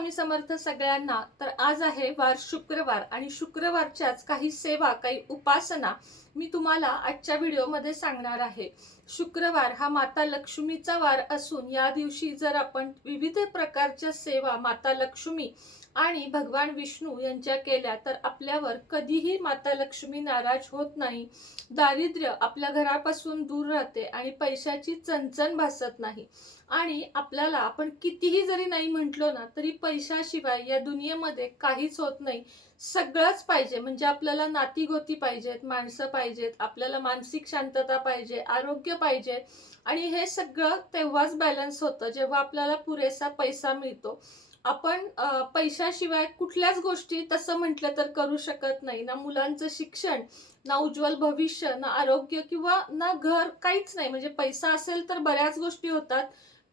स्वामी समर्थ सगळ्यांना। तर आज आहे वार शुक्रवार आणि शुक्रवारच्याच काही सेवा, काही उपासना मी तुम्हाला आजच्या व्हिडिओमध्ये सांगणार आहे। शुक्रवार हा माता लक्ष्मीचा वार असून या दिवशी जर आपण विविध प्रकारच्या सेवा माता लक्ष्मी आणि भगवान विष्णू यांच्या केल्या तर आपल्यावर कधीही माता लक्ष्मी नाराज होत नाही, दारिद्र्य आपल्या घरापासून दूर राहते आणि पैशाची चणचण भासत नाही। आणि आपल्याला आपण कितीही जरी नाही म्हटलो ना तरी पैशाशिवाय या दुनियेमध्ये काहीच होत नाही। सगळंच पाहिजे, म्हणजे आपल्याला नातीगोती पाहिजेत, माणसं पाहिजेत, आपल्याला मानसिक शांतता पाहिजे, आरोग्य पाहिजे आणि हे सगळं तेव्हाच बॅलन्स होतं जेव्हा आपल्याला पुरेसा पैसा मिळतो। आपण पैशाशिवाय कुठल्याच गोष्टी तसं म्हटलं तर करू शकत नाही, ना मुलांचं शिक्षण, ना उज्ज्वल भविष्य, ना आरोग्य किंवा ना घर, काहीच नाही। म्हणजे पैसा असेल तर बऱ्याच गोष्टी होतात,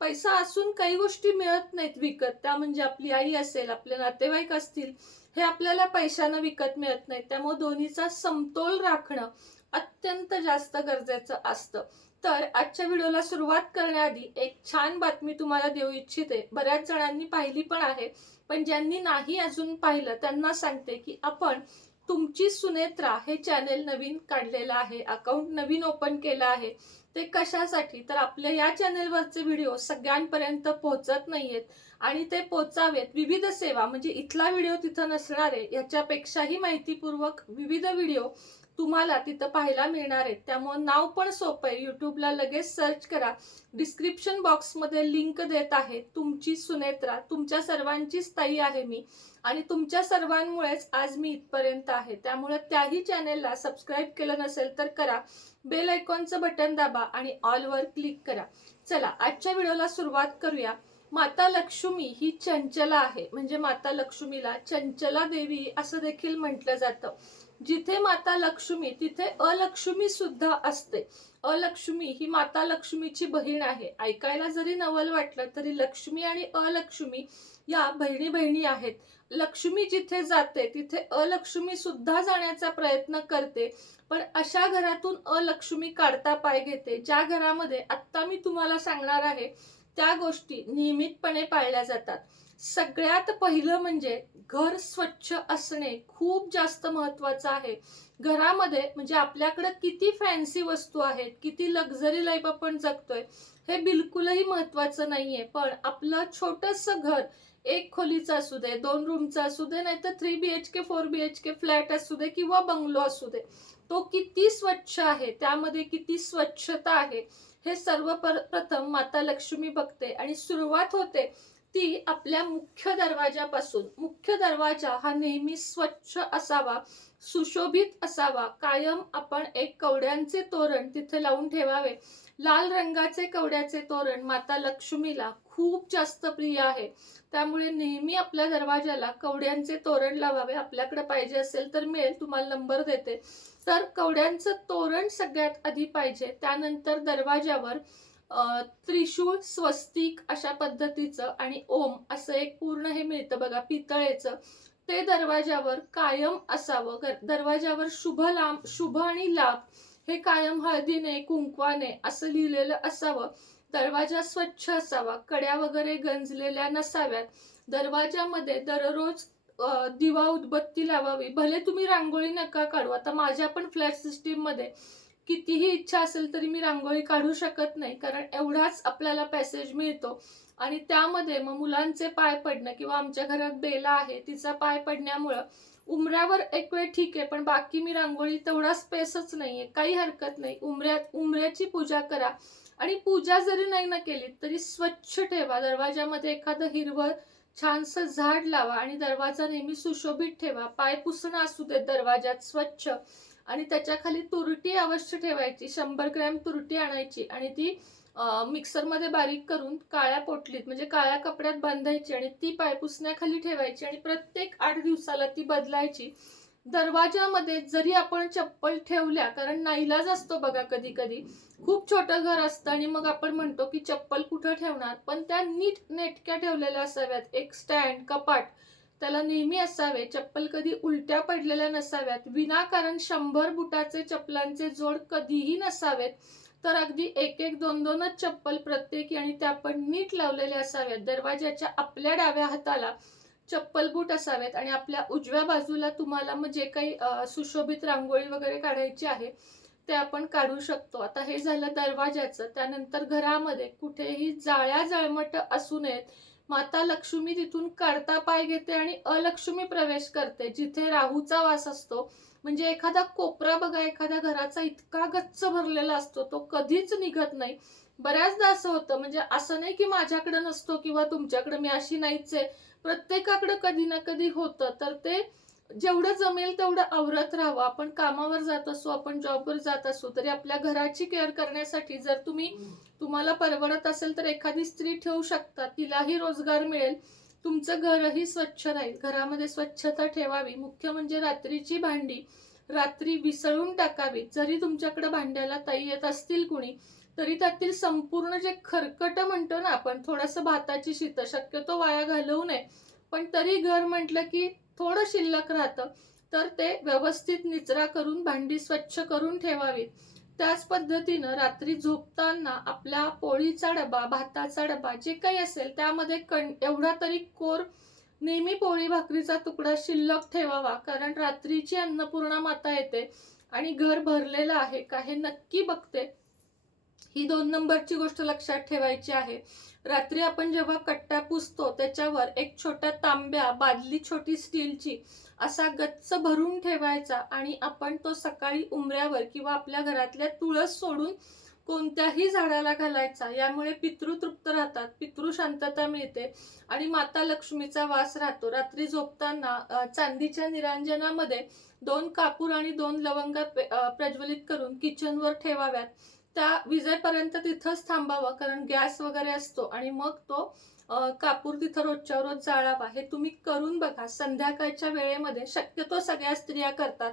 पैसा असून काही गोष्टी मिळत नाहीत विकत, त्या म्हणजे आपली आई असेल, आपले नातेवाईक असतील, हे आपल्याला पैशाने विकत मिळत नाही। त्यामुळे दोन्हीचा समतोल राखणं अत्यंत जास्त गरजेचं असतं। तर आजच्या व्हिडिओला सुरुवात करण्याआधी एक छान बातमी तुम्हाला देऊ इच्छिते। बऱ्याच जणांनी पाहिली पण आहे, पण ज्यांनी नाही अजून पाहिलं त्यांना सांगते की आपण तुमची सुनेत्रा हे चॅनेल नवीन काढलेलं आहे, अकाउंट नवीन ओपन केलं आहे। ते कशासाठी, तर आपल्या या चॅनेलवरचे व्हिडिओ सगळ्यांपर्यंत पोहोचत नाहीयेत आणि ते पोहोचावेत। विविध सेवा, म्हणजे इथला व्हिडिओ तिथं नसणारे याच्यापेक्षाही माहितीपूर्वक विविध व्हिडिओ तुम्हाला तिथं पाहायला मिळणार आहेत। त्यामुळे नाव पण सोपं आहे, युट्यूबला लगेच सर्च करा, डिस्क्रिप्शन बॉक्समध्ये लिंक देत आहे। तुमची सुनेत्रा, तुमच्या सर्वांचीच ताई आहे मी आणि तुमच्या सर्वांमुळेच आज मी इथपर्यंत आहे। त्यामुळे त्याही चॅनेलला सबस्क्राईब केलं नसेल तर करा, बेल आयकॉनचं बटन दाबा आणि ऑल वर क्लिक करा। चला आजच्या व्हिडिओला सुरुवात करूया। माता लक्ष्मी ही चंचला आहे, म्हणजे माता लक्ष्मीला चंचला देवी असं देखील म्हटलं जातं। जिथे माता लक्ष्मी तिथे अलक्ष्मी सुद्धा असते। अलक्ष्मी ही माता लक्ष्मीची बहीण आहे। ऐकायला जरी नवल वाटलं तरी लक्ष्मी आणि अलक्ष्मी या बहिणी बहिणी आहेत। लक्ष्मी जिथे जाते तिथे अलक्ष्मी सुद्धा जाण्याचा प्रयत्न करते, पण अशा घरातून अलक्ष्मी काढता पाय घेते ज्या घरामध्ये आत्ता मी तुम्हाला सांगणार आहे त्या गोष्टी नियमितपणे पाळल्या जातात। सगळ्यात पहिलं म्हणजे घर स्वच्छ असणे खूप जास्त महत्वाचं आहे। घरामध्ये म्हणजे आपल्याकडे किती फॅन्सी वस्तू आहेत, किती लक्झरी लाईफ आपण जगतोय हे बिलकुलही महत्वाचं नाहीये, पण आपलं छोटंसं घर एक खोलीचं असू दे, 2 रूमचं असू दे, नाहीतर 3 BHK 4 BHK फ्लॅट असू दे किंवा बंगलो असू दे, तो किती स्वच्छ आहे, त्यामध्ये किती स्वच्छता आहे हे सर्वप्रथम माता लक्ष्मी बघते आणि सुरुवात होते ती आपल्या मुख्य दरवाजापासून। मुख्य दरवाजा हा नेहमी स्वच्छ असावा, सुशोभित असावा। कायम आपण एक कवड्यांचे तोरण तिथे लावून ठेवावे। लाल रंगाचे कवड्याचे तोरण माता लक्ष्मीला खूप जास्त प्रिय आहे, त्यामुळे नेहमी आपल्या दरवाजाला कवड्यांचे तोरण लावावे। आपल्याकडे पाहिजे असेल तर मिळेल, तुम्हाला नंबर देते। तर कवड्यांचं तोरण सगळ्यात आधी पाहिजे, त्यानंतर दरवाजावर त्रिशूळ, स्वस्तिक अशा पद्धतीचं आणि ओम असं एक पूर्ण हे मिळतं बघा पितळेचं, ते दरवाजावर कायम असावं। दरवाजावर शुभ आणि लाभ हे कायम हळदीने, कुंकवाने असं लिहिलेलं असावं। दरवाजा स्वच्छ असावा, कड्या वगैरे गंजलेल्या नसाव्यात। दरवाजामध्ये दररोज दिवा उदबत्ती लावावी। भले तुम्ही रांगोळी नका काढू, आता माझ्या पण फ्लॅट सिस्टीम मध्ये कितीही इच्छा असेल तरी मी रांगोळी काढू शकत नाही, कारण एवढाच आपल्याला पॅसेज मिळतो आणि त्यामध्ये मग मुलांचे पाय पडणं किंवा आमच्या घरात बेला आहे तिचा पाय पडण्यामुळं उमऱ्यावर एक वेळ ठीक आहे, पण बाकी मी रांगोळी तेवढा स्पेसच नाहीये। काही हरकत नाही, उमऱ्याची पूजा करा आणि पूजा जरी नाही ना केली तरी स्वच्छ ठेवा। दरवाजामध्ये एखादं हिरवं छानसं झाड लावा आणि दरवाजा नेहमी सुशोभित ठेवा। पाय पुसणं असू दे दरवाजात स्वच्छ, आणि त्याच्या खाली तुरटी अवश्य ठेवायची। 100 ग्रॅम तुरटी आणायची आणि ती मिक्सरमध्ये बारीक करून काळ्या पोटलीत म्हणजे काळ्या कपड्यात बांधायची आणि ती पायपुसण्याखाली ठेवायची आणि प्रत्येक 8 दिवसाला ती बदलायची। दरवाजामध्ये जरी आपण चप्पल ठेवल्या, कारण नाईलाज असतो बघा, कधी कधी खूप छोटं घर असतं आणि मग आपण म्हणतो की चप्पल कुठं ठेवणार, पण त्या नीट नेटक्या ठेवलेल्या असाव्यात। एक स्टँड, कपाट त्याला नेहमी असावे। चप्पल कधी उलट्या पडलेल्या नसाव्यात। विनाकारण 100 बुटाचे चप्पलांचे जोड कधीही नसावेत, तर अगदी एक एक 2-2च चप्पल प्रत्येकी आणि त्या पण नीट लावलेल्या असाव्यात। दरवाजाच्या आपल्या डाव्या हाताला चप्पल बूट असावेत आणि आपल्या उजव्या बाजूला तुम्हाला मग जे काही सुशोभित रांगोळी वगैरे काढायची आहे ते आपण काढू शकतो. आता हे झालं दरवाजाचं. त्यानंतर घरामध्ये कुठेही जाळ्या जळमट असू नयेत. माता लक्ष्मी तिथून काढता पाय घेते आणि अलक्ष्मी प्रवेश करते, जिथे राहूचा वास असतो. म्हणजे एखादा कोपरा बघा, एखाद्या घराचा इतका गच्च भरलेला असतो, तो कधीच निघत नाही. बऱ्याचदा असं होतं, म्हणजे असं नाही की माझ्याकडे नसतो किंवा तुमच्याकडे, मी अशी नाहीच आहे, प्रत्येकाकडे कधी ना कधी होतं. तर ते जेवढं जमेल तेवढं आवरत राहावं. आपण कामावर जात असू, आपण जॉबवर जात असू, तरी आपल्या घराची केअर करण्यासाठी जर तुम्हाला परवडत असेल तर एखादी स्त्री ठेवू शकता, तिलाही रोजगार मिळेल, तुमचं घरही स्वच्छ राहील. घरामध्ये स्वच्छता ठेवावी. मुख्य म्हणजे रात्रीची भांडी रात्री विसळून टाकावी. जरी तुमच्याकडे भांड्याला ताई येत असतील कुणी, तरी त्यातील संपूर्ण जे खरकट म्हणतो ना आपण, थोडंसं भाताची शीतं, शक्यतो वाया घालवू नये, पण तरी घर म्हटलं की थोडं शिल्लक राहतं, तर ते व्यवस्थित निचरा करून भांडी स्वच्छ करून ठेवावीत. त्याच पद्धतीनं रात्री झोपताना आपला पोळीचा डबा, भाताचा डबा जे काही असेल त्यामध्ये एवढा तरी कोर नेहमी पोळी भाकरीचा तुकडा शिल्लक ठेवावा, कारण रात्रीची अन्नपूर्णा माता येते आणि घर भरलेलं आहे का हे नक्की बघते. ही 2 नंबरची गोष्ट लक्षात ठेवायची आहे. रात्री आपण जेव्हा कट्टा पुसतो त्याच्यावर एक छोटा तांब्या, बादली छोटी स्टीलची असा गच्च भरून ठेवायचा आणि आपण तो सकाळी उंबऱ्यावर किंवा आपल्या घरातल्या तुळस सोडून कोणत्याही झाडाला घालायचा. यामुळे पितृ तृप्त राहतात, पितृ शांतता मिळते आणि माता लक्ष्मीचा वास राहतो. रात्री झोपताना चांदीच्या निरांजनामध्ये 2 कापूर आणि 2 लवंगा प्रज्वलित करून किचनवर ठेवाव्यात. त्या विजेपर्यंत तिथंच थांबावं, कारण गॅस वगैरे असतो, आणि मग तो कापूर तिथं रोजच्या रोज जाळावा. हे तुम्ही करून बघा. संध्याकाळच्या वेळेमध्ये शक्यतो सगळ्या स्त्रिया करतात.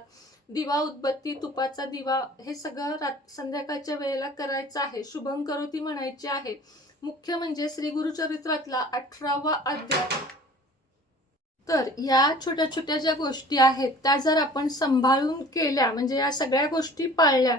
दिवा, उदबत्ती, तुपाचा दिवा हे सगळं संध्याकाळच्या वेळेला करायचं आहे. शुभं करोती म्हणायची आहे. मुख्य म्हणजे श्री गुरुचरित्रातला 18वा अध्याय. तर या छोट्या छोट्या ज्या गोष्टी आहेत त्या जर आपण सांभाळून केल्या, म्हणजे या सगळ्या गोष्टी पाळल्या,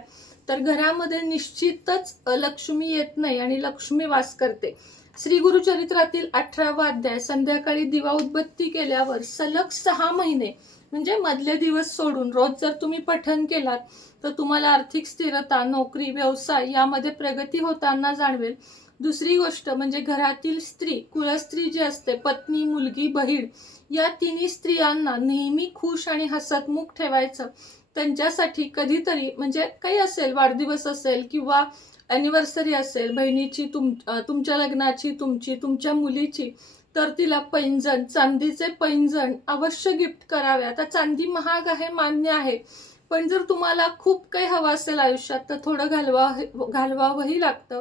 तर घरामध्ये निश्चितच लक्ष्मी येत नाही आणि लक्ष्मी वास करते. श्री गुरुचरित्रातील 18वा अध्याय. संध्याकाळी दिवा उदबत्ती केल्यावर सलग 6 महिने, म्हणजे मधले दिवस सोडून रोज जर तुम्ही पठण केलात तर तुम्हाला आर्थिक स्थिरता, नोकरी, व्यवसाय यामध्ये प्रगती होताना जाणवेल. दुसरी गोष्ट म्हणजे घरातील स्त्री, कुलस्त्री जी असते, पत्नी, मुलगी, बहीण, या तिन्ही स्त्रियांना नेहमी खुश आणि हसतमुख ठेवायचं. त्यांच्यासाठी कधीतरी, म्हणजे काही असेल, वाढदिवस असेल किंवा अॅनिव्हर्सरी असेल, बहिणीची, तुमच्या लग्नाची, तुमच्या मुलीची, तर तिला पैंजण, चांदीचे पैंजण अवश्य गिफ्ट करावे. आता चांदी महाग आहे, मान्य आहे, पण जर तुम्हाला खूप काही हवं असेल आयुष्यात तर थोडं घालवावंही लागतं.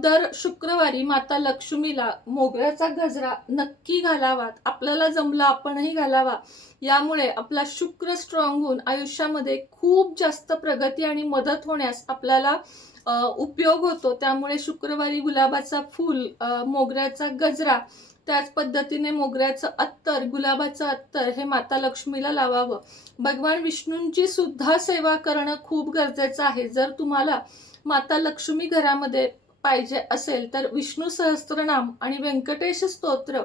दर शुक्रवारी माता लक्ष्मीला मोगऱ्याचा गजरा नक्की घालावा. आपल्याला जमलं आपणही घालावा. यामुळे आपला शुक्र स्ट्रॉंग होऊन आयुष्यामध्ये खूप जास्त प्रगती आणि मदत होण्यास आपल्याला उपयोग होतो. त्यामुळे शुक्रवारी गुलाबाचा फूल, मोगऱ्याचा गजरा, त्याच पद्धतीने मोगऱ्याचं अत्तर, गुलाबाचं अत्तर हे माता लक्ष्मीला लावावं. भगवान विष्णूंची सुद्धा सेवा करणं खूप गरजेचं आहे. जर तुम्हाला माता लक्ष्मी घरामध्ये पाहिजे असेल तर विष्णू सहस्त्रनाम आणि व्यंकटेश स्तोत्र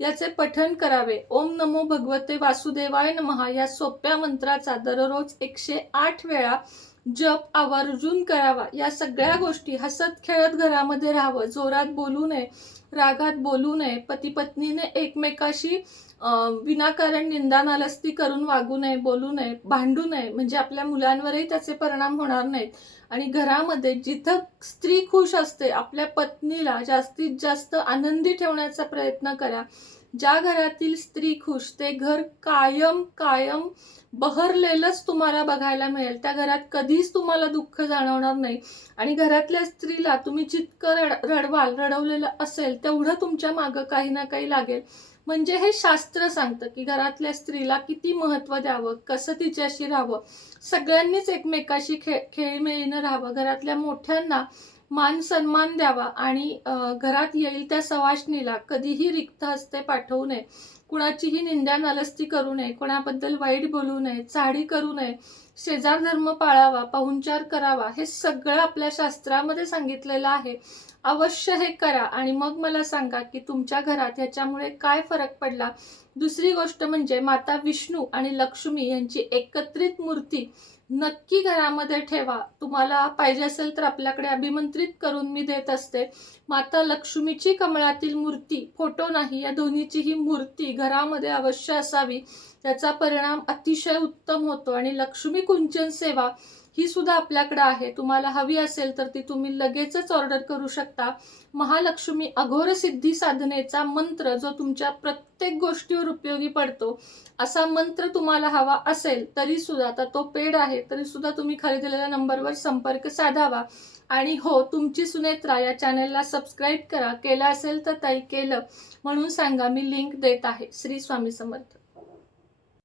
याचे पठण करावे. ओम नमो भगवते वासुदेवाय नमः या सोप्या मंत्राचा दररोज 108 वेळा जप आवर्जून करावा. या सगळ्या गोष्टी हसत खेळत घरामध्ये राहावं. जोरात बोलू नये, रागात बोलू नये, पती पत्नीने एकमेकाशी विनाकारण निंदा नालस्ती करून वागू नये, बोलू नये, भांडू नये, म्हणजे आपल्या मुलांवरही त्याचे परिणाम होणार नाहीत. आणि घरामध्ये जिथं स्त्री खुश असते, आपल्या पत्नीला जास्तीत जास्त आनंदी ठेवण्याचा प्रयत्न करा. ज्या घरातील स्त्री खुश, ते घर कायम कायम बहरलेलंच तुम्हाला बघायला मिळेल. त्या घरात कधीच तुम्हाला दुःख जाणवणार नाही. आणि घरातल्या स्त्रीला तुम्ही जितकं रडवलेलं असेल तेवढं तुमच्या मागं काही ना काही लागेल. म्हणजे हे शास्त्र सांगतं की घरातल्या स्त्रीला किती महत्त्व द्यावं, कसं तिच्याशी राहावं. सगळ्यांनीच एकमेकाशी खेळीमेळीनं राहावं. घरातल्या मोठ्यांना मान सन्मान द्यावा आणि घरात येईल त्या सवाष्णीला कधीही रिक्त हस्ते पाठवू नये, कुणाचीही निंदा नलस्ती करू नये, कोणाबद्दल वाईट बोलू नये, चाडी करू नये, शेजार धर्म पाळावा, पाहुणचार करावा. हे सगळं आपल्या शास्त्रामध्ये सांगितलेलं आहे. अवश्य हे करा आणि मग मला सांगा की तुमच्या घरात ह्याच्यामुळे काय फरक पडला. दुसरी गोष्ट म्हणजे माता विष्णू आणि लक्ष्मी यांची एकत्रित मूर्ती नक्की घरामध्ये ठेवा. तुम्हाला पाहिजे असेल तर आपल्याकडे अभिमंत्रित करून मी देत असते. माता लक्ष्मीची कमळातील मूर्ती, फोटो नाही, या दोन्हीची मूर्ती घरामध्ये अवश्य असावी. त्याचा परिणाम अतिशय उत्तम होतो. आणि लक्ष्मी कुंचन सेवा ही सुद्धा आपल्याकडे आहे. तुम्हाला हवी असेल तर ती तुम्ही लगेचच ऑर्डर करू शकता. महालक्ष्मी अघोर सिद्धी साधनेचा मंत्र, जो तुमच्या प्रत्येक गोष्टीवर उपयोगी पडतो, असा मंत्र तुम्हाला हवा असेल तरी सुद्धा, आता तो पेड आहे तरी सुद्धा तुम्ही खरेदीलेल्या नंबरवर संपर्क साधावा. आणि हो, तुमची सुनेत्रा या चॅनलला सबस्क्राईब करा. केलं असेल तर ताई केलं म्हणून सांगा, मी लिंक देत आहे. श्री स्वामी समर्थ.